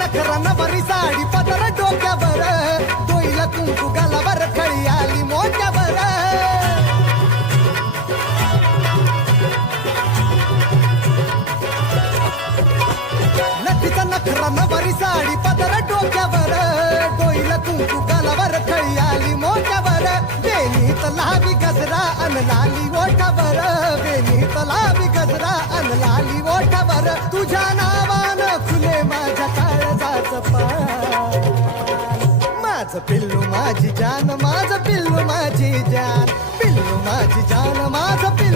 नखरांना बरी साडी पदर डोक्यावर. डोईला कुंकू गालावर खळी आली मोठ्यावर नक्कीचा नखरांना बरी साडी पदर डोक्यावर. डोईला कुंकू गालावर खळी आली मोठ्यावर बेनीत लावी गजरा अनलाली ओठावर. बेनीत लावी गजरा अनलाली ओठावर. तुझ्या ना माझ पिल्लू माझी जान माझ पिल्लू माझी जान. पिल्लू माझी जान माझ पिल्लू.